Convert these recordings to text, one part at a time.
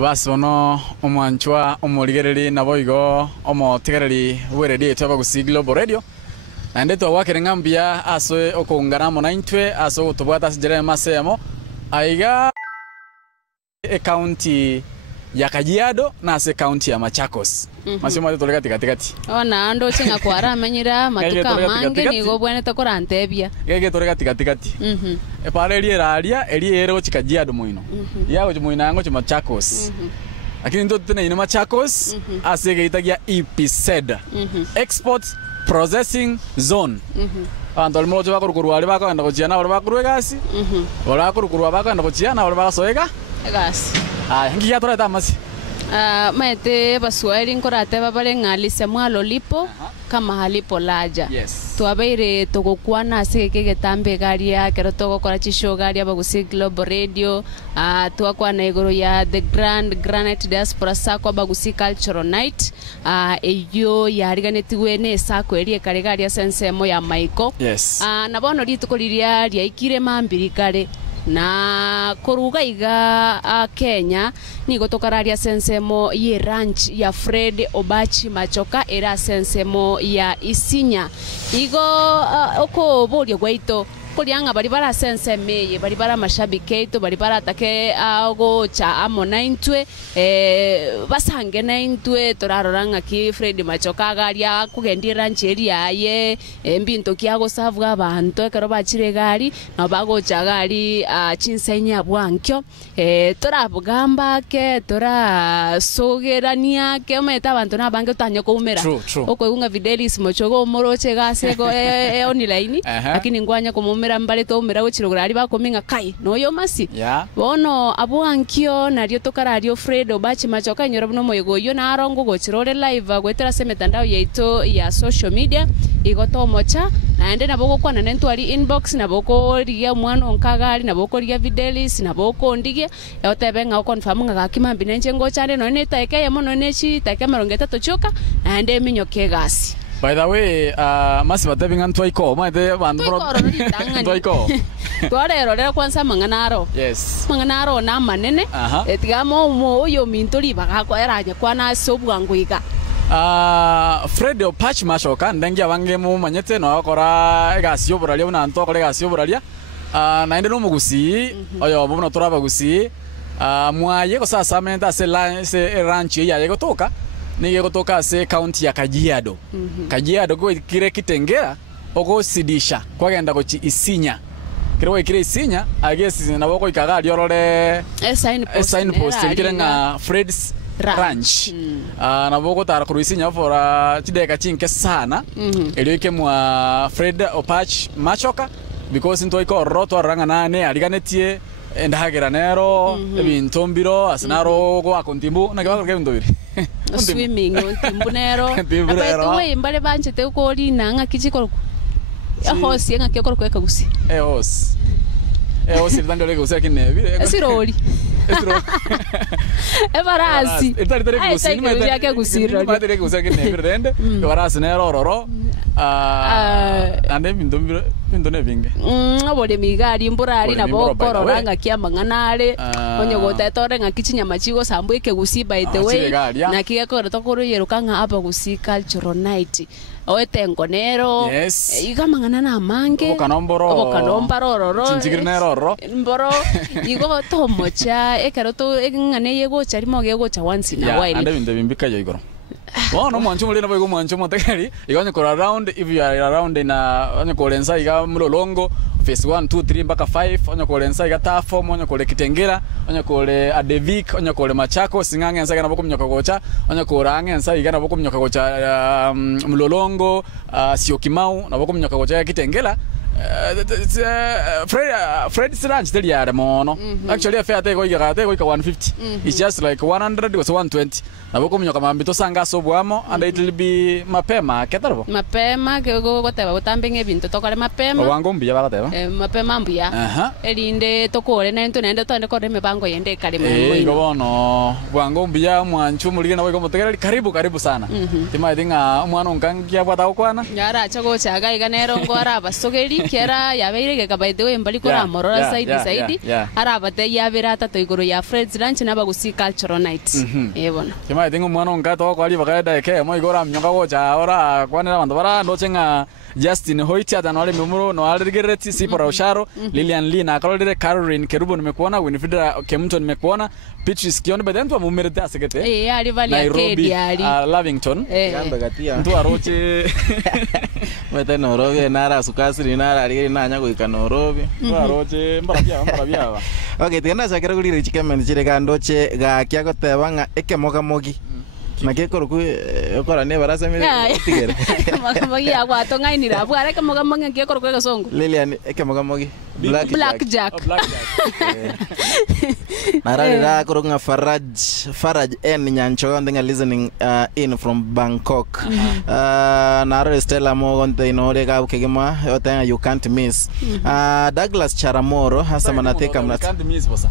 basi bono omwanchwa omorigereri nabo igo omotegereri bwereri etwa Bagusi Global Radio nande twawakire ngambia aso okungana mo naintwe aso gutubwata sijere masemo aiga county ya Kajiado na se county ya Machakos. Masemo ate toleka tikati. Ona ando chinga kwara amenyira matuka mange nigo bwene tokora antebia. Gege toleka tikati. Pale eri ero chikajiado muino. Yago muino yango Machakos. Lakini ndo tena ina Machakos asege itagia EPZ. Export Processing Zone. Ando mmoja bakurukuru ali bakaenda kuchiana bali bakurwegasi. Bali bakurukuru bakaenda kuchiana bali bakasoeka. Gas. Ngiya tora tamasi. Maete baswahili nkorate babale ngalise mwalo lipo kama halipo laja. Yes. Tuabeire togokwana aseke getambe garia kero togokora chisho garia Bagusi Global Radio tuakwana igoro ya The Grand Granite Diaspora Sako Bagusi Cultural Night eyo yariganetiwe ne sako erie kare garia sensemo ya Maiko. Yes. Na bono ritukoriria ria ikire mambirikare na koruga iga Kenya ni gotokararia sensemo ye ranch ya Fred Obachi Machoka era sensemo ya Isinya igo oko borio gwaito kulianga bali bara sensemeye bali bara mashabiki eto bali bara take ago cha amo naintwe basange naintwe toraroranga ki Fred Machoka garia kugendi ranch area ye mbinto kiago savu abantu ekero bachire gari na bago cha gari chinsenya bwankyo torabugamba ke tora sogerania ke meta abantu nabange tanya kumera okoyunga Fidelis Mochogo moroche gasego online lakini ngwanya kumumera mbale to umera gochirogora ari bakominga kai noyo masi bono abwankyo nario tokarario Fred Obachi Machoka nyora buno moyegoyo na arongo gochirore live gwetera se mitandao yeito ya social media igoto mocha naende naboko kwana nentwari inbox naboko riya mwana onkagari naboko riya Fidelis naboko ndige yotebenga confirm nga kimambi nenje ngochane no ne taike yemo no nechi taike 30 choka naende minyoke gasi. By the way, masi batebinga ntwaiko, maite bandu ntwaiko. Tuarero lero kwanza manganaro. Yes. Manganaro na manene. Etigamo mo yo mintori bagako eranye kwana sobwanguiga. Fred Obachi Machoka ndengia bange mu manyete no akora gasio buralia una nto akora gasio buralia. Naende no mugusi, oyo bono tora Bagusi. Mwaye ko sasa menta se ranch ya yego toka. Nige kutoka se county ya Kajiado. Kajiado go kire kitengera ogo sidisha kwagenda ko Isinya. Kire kire Isinya agesi na boko ikagali orore sign post kire nga Fred's Ranch. Na boko tara ku Isinya for chideka chinke sana. Elio ke mwa Fred Obachi Machoka because into iko roto aranga nane aliganetie endahagera nero ebintombiro asinaro go akontimbu na kwa kebindobiri swimming ontimbunero apeto we mbale banchete uko linanga kichikoro hosi nga kyokoro kweka gusi hosi ndandole gusi akinebire esiroli evarasi etari gusi ni mate yake gusiro mate gusi akinebire rende evarasi nero roro ande bindombiro bindone binge abole migari mburari na boko roranga kiamanganare onye gotetore nga kichinya machigo sambu ike gusi by the way na kigakora tokoro yerukanga apa Bagusi Cultural Night oetengo nero igamangana na mange okanombaro roro chinchigirnero mboro igo tomocha ekaroto ngane yego charimo yego cha once in a while ande binde bimbika yo igoro. Well, no mancho mulina boy mancho motekari. Iganya kora around if you are around in onye kolensa iga mulolongo phase 1 2 3 mpaka 5 onye kolensa iga tafo onye kole kitengera onye kole Adevik onye kole Machako singange ensa iga naboko mnyoka gocha onye kora ange ensa iga naboko mnyoka gocha mulolongo Siokimau naboko mnyoka gocha ya kitengera. Fred's Ranch tell you mono. Actually a fair take go 150. It's just like 100 was 120. Na boko mnyoka mambito sanga so bwamo and it will be mapema ketarbo. Mapema ke go goteba gotambenge ebinto tokale mapema. Wango mbia bagateba. Mapema mbia. Elinde tokole na into nende twande kore mebango yende kale mwe. Ngo bono wango mbia mwanchu mulige na boko motegera karibu sana. Tima dinga mwana onkangia bwata okwana. Yara chago chaga iganero ngo ara basogeri. kera yabeire ke kabaite we mbali kora morora saidi arabate yabera tato iguru ya Fred's Ranch n'abagusi cultural night ebona kima itingo mwana ngato ko ali bakaida ke mo igora mnyonga gocha ora kwanera bantu bara ndochenga Justin Hoiti atanwale mumuro no alirgereti Sipora Usharo Lilian Lee na Caroline Caroline Kerubo nimekuona Winifrida Kemto nimekuona Peaches Kioni bedentu mumereta sekete ali vali akedi ali Lavington yamba gatia mtu aroche meta Nairobi nara sukasiri nara ali nanya kuika Nairobi mtu aroche mbarabia okay tena sakira kulire chikemeni chire kandoche ga kyagotebanga ekemoga mogi nakekoro ku okora ne barasa mire tigere mogi agwato ngainira abware kemoga mogi ngekoro ku gasongo Lilian ekemoga mogi Black Jack naralira kurunga Faraj N Nyancho ndinga listening in from Bangkok narale Stella Mogonte inore ka ukegema yotenga you can't miss Douglas Charamoro hasa manateka mnat can't miss bosa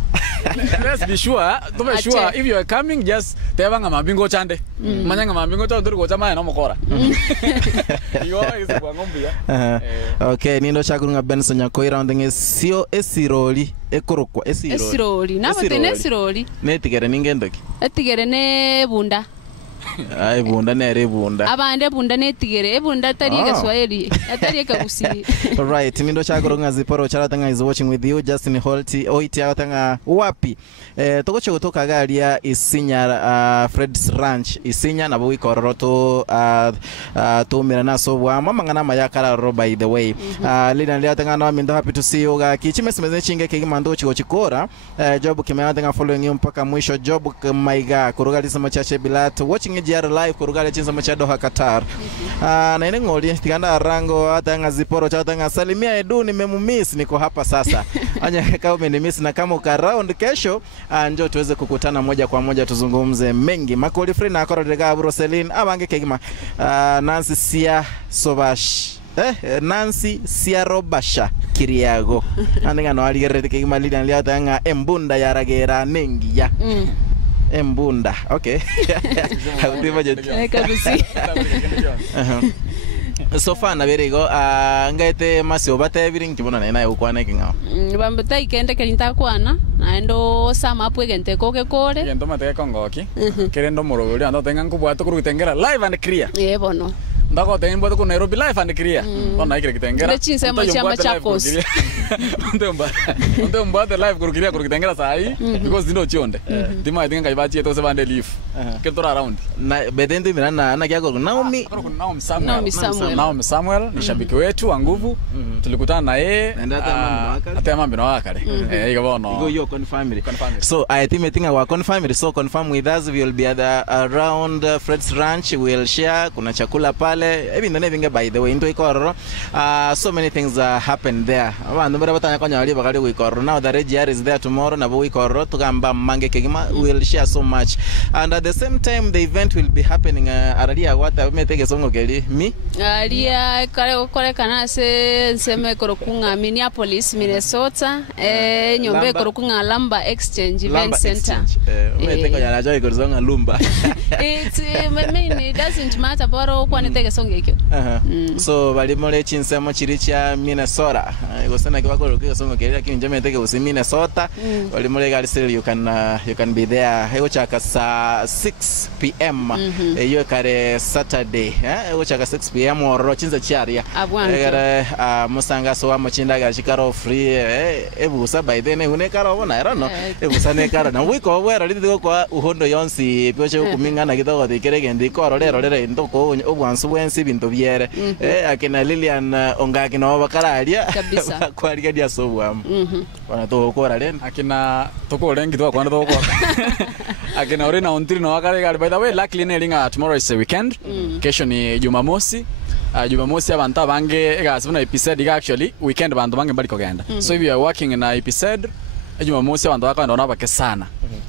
let's be sure to be sure if you are coming just tebanga mabingo chande manyanga mabingo to nduri gocha maya no mukora yo ise kwa ngombia okay nindo chakurunga Benson Nyakoira ndinga sio esiroli ekorokwa esiroli nabotene esiroli netigere ningendoki etigere ne bunda ai bunda nere bunda abande bunda netigere bunda tari Kiswahili atari kabusi right nindo chakoronga Ziporo charatanga is watching with you Justin Hoiti atanga wapi tokoche kutoka garia Isinya Fred's Ranch Isinya nabo wikororoto tumira naso bwa mamangana mayakara ro by the way lina ndia tanga no mindo happy to see you ga kichimesemeze chinge kigimando chikora job kimeatanga following you mpaka mwisho job maiga kurugalisa machache bilat watching GR live kurugale chinza macha Doha Qatar na ine ngoli tiganda rango atanga Ziporo chatanga salimia Edu nimemumiss niko hapa sasa anya kama umenimiss na kama uka round kesho njoo tuweze kukutana moja kwa moja tuzungumze mengi makoli free na korodega Broselin abange kegima Nancy Sia Sobash Nancy Siarobasha Kiriago andinga no aligerete kegima Lilian liatanga embunda yaragera nengiya embunda okay hautiba je kabusi sofa na berego ngaite masio bate biring kibona na ukwana kinga bambata ikende kelinta kwana naendo sama apwe gente koke kore yendo mate kongoki kerendo morogori ando tengan kubwato kurutengera live and clear bono ndako tengo ku Nairobi live and clear bona ikire kitengera chinse chama chakos Unte mbate live kurukiria kurukitengera sai because ndindo chionde ndima itinga kaibachi to se bande leave ketora around na bedende mirana ana kyako Naomi Samuel ni shabiki wetu wa nguvu tulikutana na yeye hata mambo na wakale ikabono go your family so I think meeting our family so confirm with us we will be at around Fred's Ranch we will share kuna chakula pale even nevinga by the way ndo ikororo so many things happen there abantu bara batanya kwanya bali bakali wikororo now the GR is there tomorrow na wikororo tugamba mange kegima we will share so much and at the same time the event will be happening araria wata metege songo keli mi aria kare kana se seme korokunga Minneapolis Minnesota nyombe korokunga Lamba Exchange Event Center metege yana joy korzonga lumba it doesn't matter boro kwa netege songo ekyo so bali mole chinsemo chiricha Minnesota gosana kwa korokunga songo keli lakini nje metege usi Minnesota bali mole gali still you can be there heyo chaka sa 6 p.m. Hiyo kare Saturday hiyo chaka 6 p.m. oro chinza chiaria egere musanga so amachinda gashikaro free ebusa by then une karo bona era no ebusa ne karo na wiko wera liti kwa uhondo yonsi pyoche kumingana kidogo dikere ndiko rorere ndoko obwansu wensi bintu biere akina Lilian ongaki no bakararia kwa liga dia sobwa bana to ko ralen akina toko rengi to kwa ndo kwa akina orina ontri no akare by the way luckily nelinga tomorrow is a weekend kesho ni Jumamosi Jumamosi abantu bange egasibona episode actually weekend abantu bange bali kogenda so if you are working in a episode Jumamosi abantu bakanda ona bake sana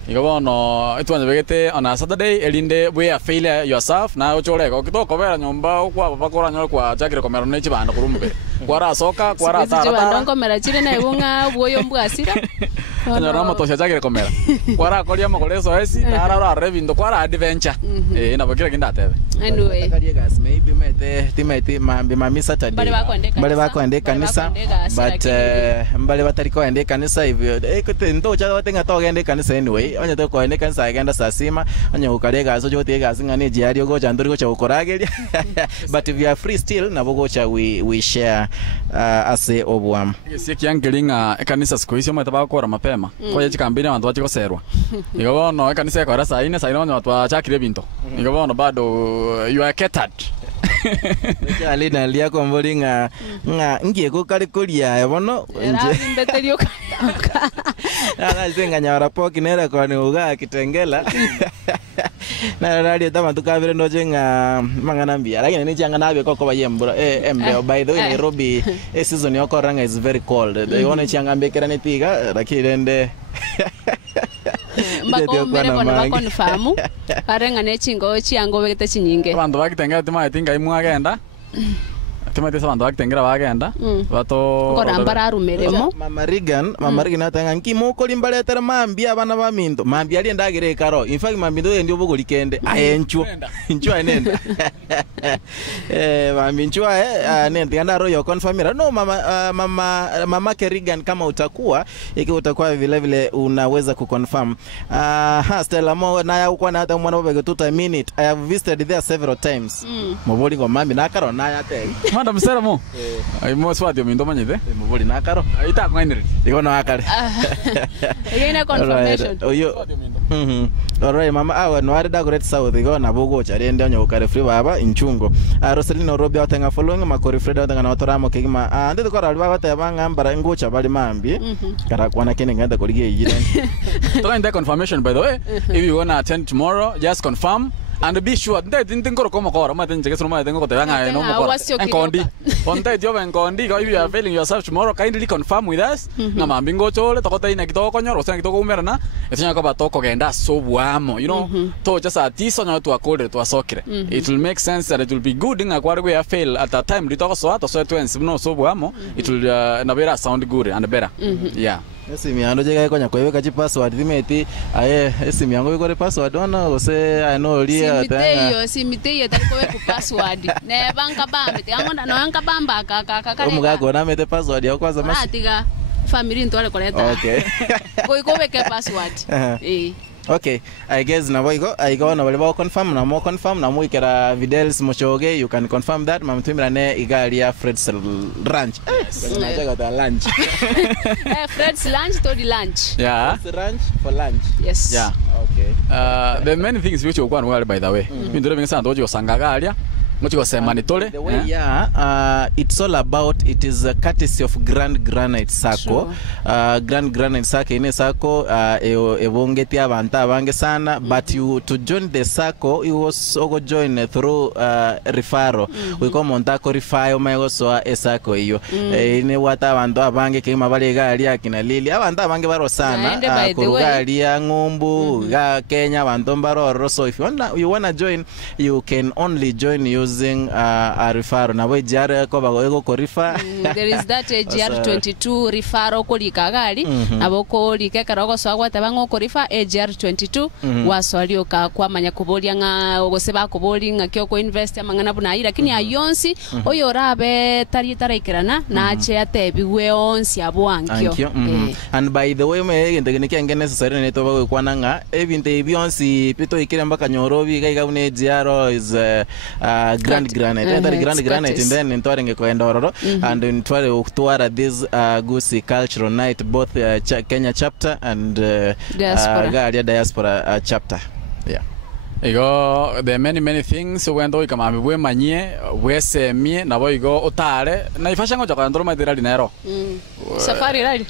ikabono itwanje begete on a Saturday elinde we are failure yourself na ochoreka okitoko bera nyomba kwa bakora nyol kwa chakire komero nechi banda kurumbe kwara soka kwara tara ndongo mera chire na ibunga boyo mbwasira anyora motosha chagire komera kwara koria makoleso esi narara revindo kwara adventure na bakira kindatebe anyway Takarie gas maybe timete mami Saturday mbale bakwende kanisa but mbale batariko ende kanisa hivyo ndo cha watenga to ende kanisa anyway onye to ko ende kanisa agenda sasima onye ukare gas ojo te gas ngane jiari ogo chandori ko cha ukorageria but if you are free still na bogo cha we share ase obwam sie kiangelinga kanisa siku hizo mata kora mapema kwa chikambini abantu bachikoserwa ikabono kanisa kora saa 4 saa 5 watu wachakire binto ikabono bado you are catered alina lia kombolinga ngie ko kali kolia yabono nje mbetelio ana zenga nyara poki nera kwa ni uga kitengela na radio tama tukabire ndo jenga mangana mbia lakini ni changa nabe koko bayembura embe by the way Nairobi season yoko ranga is very cold they want changa mbekera ni tiga lakini ende makombere bono bakonfamu arenga ne chingo chiango begete chinyinge abantu bakitenga tima itinga imwe agenda tima tesa abantu bakitengera bagenda bato korambara rumeremo mama Regan atanga nkimoko limbaletera mambi abana ba mindo mambi ali ndagire karo in fact mambi ndo ndio bogo likende ayenchwa inchwa nenda mambi inchwa nenda ngana royo confirmira no mama Regan kama utakuwa vile vile unaweza kuconfirm Stella Mo na ya kwa na hata mwana bobege tuta minute I have visited there several times moboli kwa mambi na karo na ya te Manda msera mo. Ai mo swati mindo manyite. Moboli na karo. Ita kwainiri. Iko na akale. Yena confirmation. Oyo. Alright mama no ari da great south iko na bogo chari ndio nyo kare free baba inchungo. Roselino Robi atenga following makori Fred atenga na otoramo kigima. Ndito kora alba bata banga mbara ngocha bali mambi. Kara kwana kene nganda koligie yire. To in the confirmation by the way. If you want to attend tomorrow, just confirm. And be sure that didn't go como kora ma tenje kesro ma tengo ko tanga no mo kora enkondi onte dio enkondi if you are feeling yourself tomorrow kindly confirm with us na mambingo chole tokota ina kitoko nyoro sen kitoko umerana etinya ko batoko genda so buamo you know to just atiso na to akole to asokire it will make sense that it will be good nga kwari we fail at that time litoko so ato so twens no so buamo it will na better sound good and better yeah simu yangu je kwa nyako chi password dimeti simu yangu iko password ona ose ano lia simiteyo tariko we password ne banka bambe yangonda no yanka bamba kaka umugago na mete password yako kwanza mashi atiga family ntwale koleta okay ko weke password Okay, I guess na boygo I go na wale confirm na mo confirm na mo ikera videos mochoge you can confirm that mamtumira ne igalia Fred's Ranch najaga ta lunch Fred's Lunch to the lunch yeah Fred's Ranch for lunch yes yeah okay there are many things which you go well by the way mindore binga sana dojo sangagalia mochiko sema ni tole it's all about it is a courtesy of Grand Granite Sacco Grand Granite Sacco ine sacco ebongeti abantu abange sana but you to join the sacco you also join through referral we come on tako refer my so sacco iyo ine wata abantu abange kema bale gali akina lili abantu abange baro sana kurugali ngumbu ga Kenya abantu baro so if you wanna join you can only join using a referral na we jare ko bago ko refer there is that GR22 referral ko likagali aboko likekara so agwata bango ko refer GR22 waswalio ka kwa manya kubolia nga ogose bakoboli nga kyo ko invest amangana buna ira lakini ayonsi oyo rabe tari taraikirana na ache atebiwe onsi abwankyo and by the way me ngene necessary ne to bago kwananga ebinte ebionsi pito ikire mbaka nyorobi gaiga une GR is Grand Granite Grand Granite then ntwarenge ko endororo and ntware uktwara this Gusi cultural night both Kenya chapter and diaspora chapter yeah igo there are many things wendo ikamambe bwe manye wese mie na boigo otare na ifashango chakwa ndoro madira dinero safari rally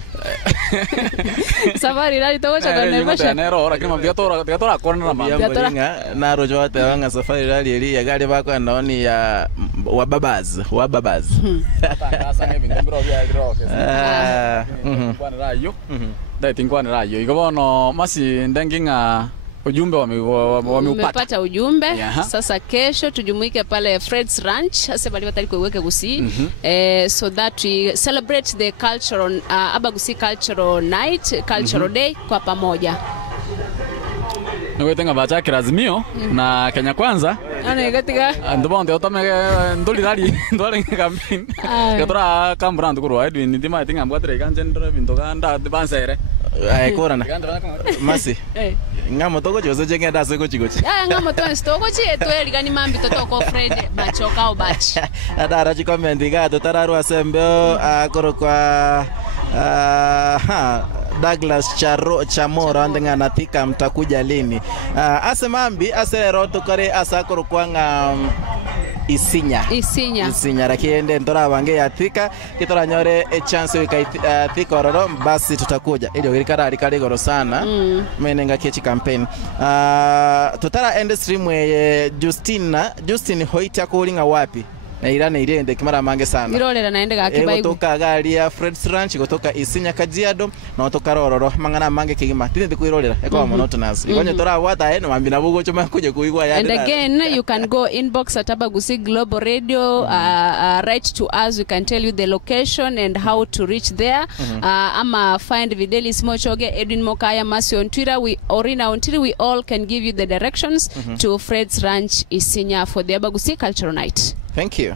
to chakwa na nero lakini mambia tora kona na mambia na rojo ate wanga safari rally ili ya gari bako naoni ya wababaz sasa ngebi ngombro bya roke kwa rayo dai tingwa rayo igo bono masi ndenginga ujumbe wameupata. Umepata ujumbe. Yeah. Sasa kesho tujumuike pale Fred's Ranch hasa bali watali kuweke Gusii so that we celebrate the cultural Aba Gusii cultural night, cultural day kwa pamoja. Nwetenga bacha kirazimio na Kenya Kwanza. Ana igatika Ndobonde otame ndolirali ndole campaign. Gatora kambrand kurwa Edwin ndima tinga mbwatre kanjendra bindoganda dibansere. Korana. Masi. Ngamo toko jose jenge ndase ko chigochi. Ngamo to stoko chi etwe ligani mambi totoko Fred Machoka Obachi. Adara chi comment ga to tararu asembeo akoro kwa Douglas Chamora ndenga natika mtakuja lini. Asemambi aserero tukare asakoro kwanga Isinya rakiende ntora bange yatika kitora nyore chance wikaithika ororo basi tutakuja ili wirikara alikari goro sana menenga kechi campaign tutara end stream Justin Hoita kulinga wapi na irana irende kimara mange sana irolera naende ga kibaigu kutoka gari ya Fred's Ranch kutoka Isinya Kajiado na kutoka Rororo mangana mange kigima tinde kuirolera eko monotonous ikonye tora wata eno mambi nabugo choma kuje kuigwa ya and again you can go inbox at Aba Gusii Global Radio write to us, we can tell you the location and how to reach there ama find Videlis Mochoge, Edwin Mokaya, Masi on Twitter, Orina on Twitter, we all can give you the directions to Fred's Ranch Isinya for the Aba Gusii Cultural Night. Thank you.